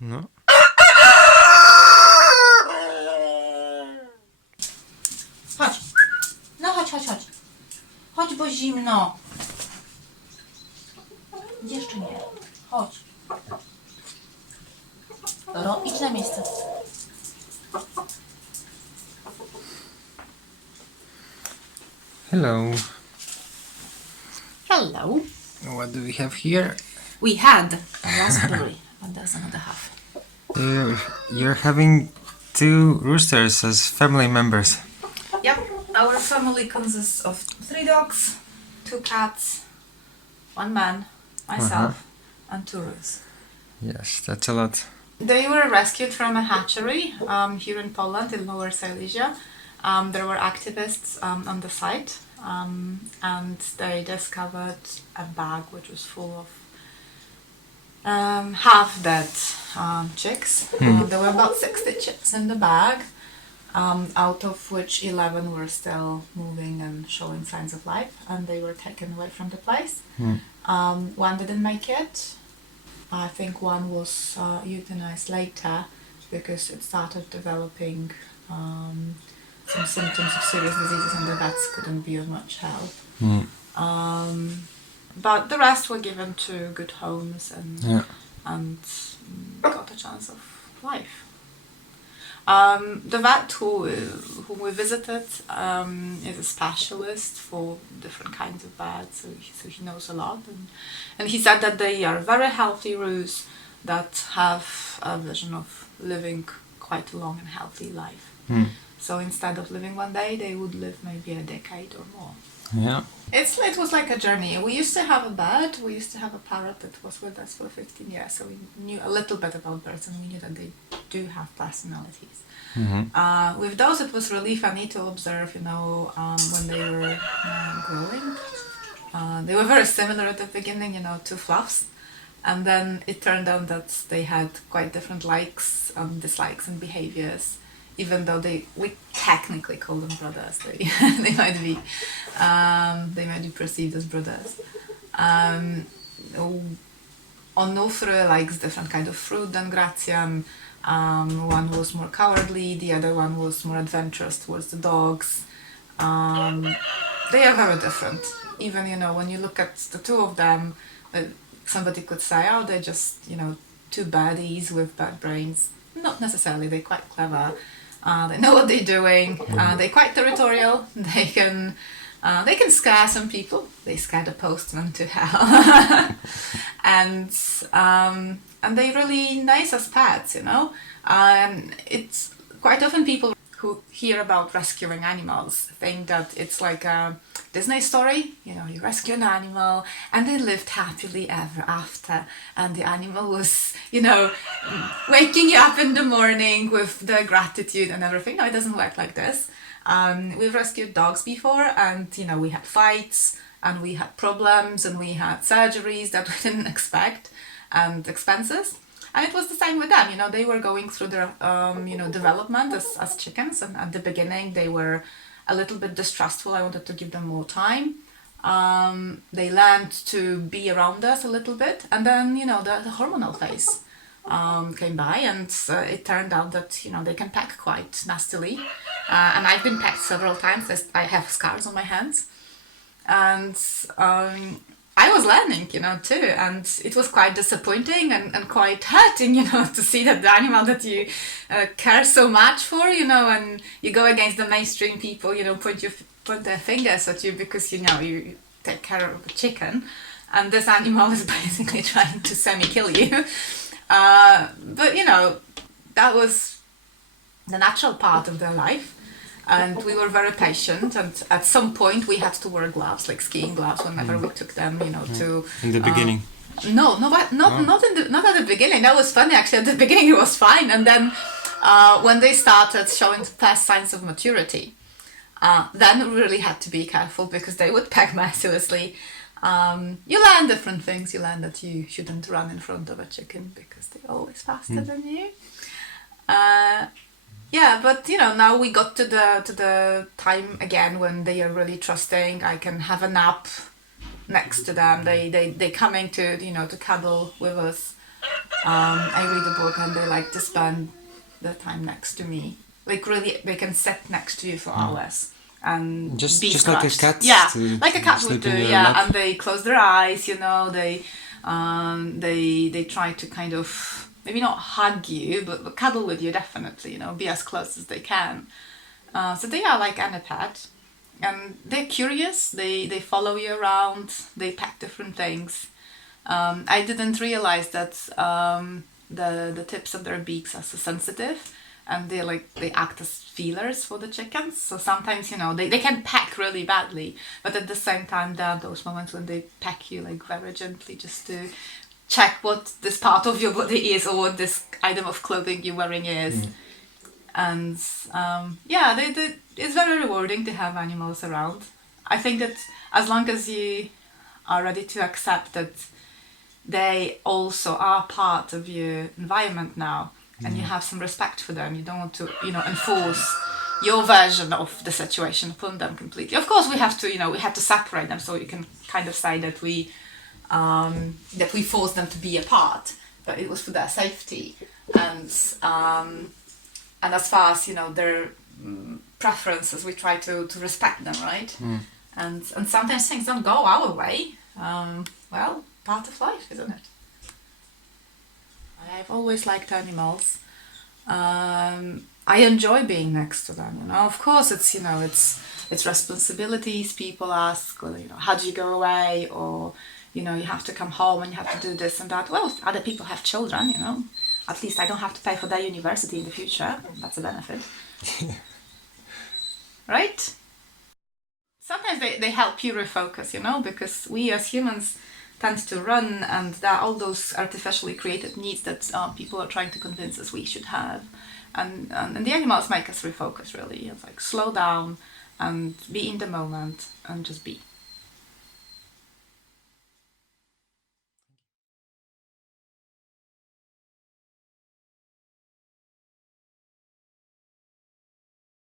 No. Chodź. No chodź. Chodź, bo zimno. Jeszcze nie. Chodź. Idź na miejsce. Hello. Hello. What do we have here? We had a raspberry, and there's another half. You're having 2 roosters as family members. Yep, our family consists of 3 dogs, 2 cats, 1 man, myself, and 2 roos. Yes, that's a lot. They were rescued from a hatchery here in Poland, in Lower Silesia. There were activists on the site, and they discovered a bag which was full of half-dead chicks. There were about 60 chicks in the bag, out of which 11 were still moving and showing signs of life, and they were taken away from the place. One didn't make it. I think one was euthanized later because it started developing some symptoms of serious diseases, and the vets couldn't be of much help. But the rest were given to good homes and got a chance of life. The vet whom we visited is a specialist for different kinds of birds, so he knows a lot. And he said that they are very healthy roos that have a vision of living quite a long and healthy life. So instead of living 1 day, they would live maybe a decade or more. Yeah. It was like a journey. We used to have a bird. We used to have a parrot that was with us for 15 years, so we knew a little bit about birds, and we knew that they do have personalities. With those, it was really funny to observe, when they were growing. They were very similar at the beginning, to Fluffs, and then it turned out that they had quite different likes, dislikes, and behaviors. Even though we technically call them brothers, they might be perceived as brothers. Onufre likes different kind of fruit than Gratian. One was more cowardly, the other one was more adventurous towards the dogs. They are very different. Even when you look at the 2 of them, somebody could say, oh, they're just 2 baddies with bad brains. Not necessarily. They're quite clever. They know what they're doing. They're quite territorial. They can scare some people. They scared a postman to hell. and they're really nice as pets, It's quite often people who hear about rescuing animals think that it's like a Disney story. You rescue an animal and they lived happily ever after, and the animal was, waking you up in the morning with the gratitude and everything. No, it doesn't work like this. We've rescued dogs before, and we had fights, and we had problems, and we had surgeries that we didn't expect, and expenses. And it was the same with them. They were going through their development as chickens, and at the beginning they were a little bit distrustful. I wanted to give them more time. They learned to be around us a little bit, and then the hormonal phase came by, and it turned out that they can peck quite nastily, and I've been pecked several times. I have scars on my hands, and I was learning, too, and it was quite disappointing and quite hurting, to see that the animal that you care so much for, and you go against the mainstream people, point their fingers at you because, you take care of a chicken, and this animal is basically trying to semi-kill you. But, that was the natural part of their life. And we were very patient, and at some point we had to wear gloves, like skiing gloves, whenever we took them, to... In the beginning? Not at the beginning. That was funny, actually. At the beginning it was fine, and then when they started showing first signs of maturity, then we really had to be careful because they would peck mercilessly. You learn different things. You learn that you shouldn't run in front of a chicken because they're always faster than you. Yeah, but now we got to the time again when they are really trusting. I can have a nap next to them. They coming to to cuddle with us. I read a book and they like to spend the time next to me. Like really, they can sit next to you for hours and be Just like a crushed. cat Yeah, to like a cat would sleep do. in your Yeah, lap. and they close their eyes. They try to kind of maybe not hug you, but cuddle with you definitely. Be as close as they can. So they are like any pet, and they're curious. They follow you around. They peck different things. I didn't realize that the tips of their beaks are so sensitive, and they act as feelers for the chickens. So sometimes they can peck really badly, but at the same time there are those moments when they peck you like very gently just to check what this part of your body is or what this item of clothing you're wearing is. And yeah, it's very rewarding to have animals around. I think that as long as you are ready to accept that they also are part of your environment now, and you have some respect for them, you don't want to enforce your version of the situation upon them completely. Of course we have to separate them, so you can kind of say that we forced them to be apart, but it was for their safety. And as far as their preferences, we try to respect them, right? And sometimes things don't go our way. Well, part of life, isn't it? I've always liked animals. I enjoy being next to them. Of course, it's responsibilities. People ask, well, how do you go away, or you have to come home and you have to do this and that. Well, other people have children. At least I don't have to pay for their university in the future. That's a benefit, right? Sometimes they help you refocus, because we as humans tend to run, and there are all those artificially created needs that people are trying to convince us we should have. And the animals make us refocus, really. It's like slow down and be in the moment and just be.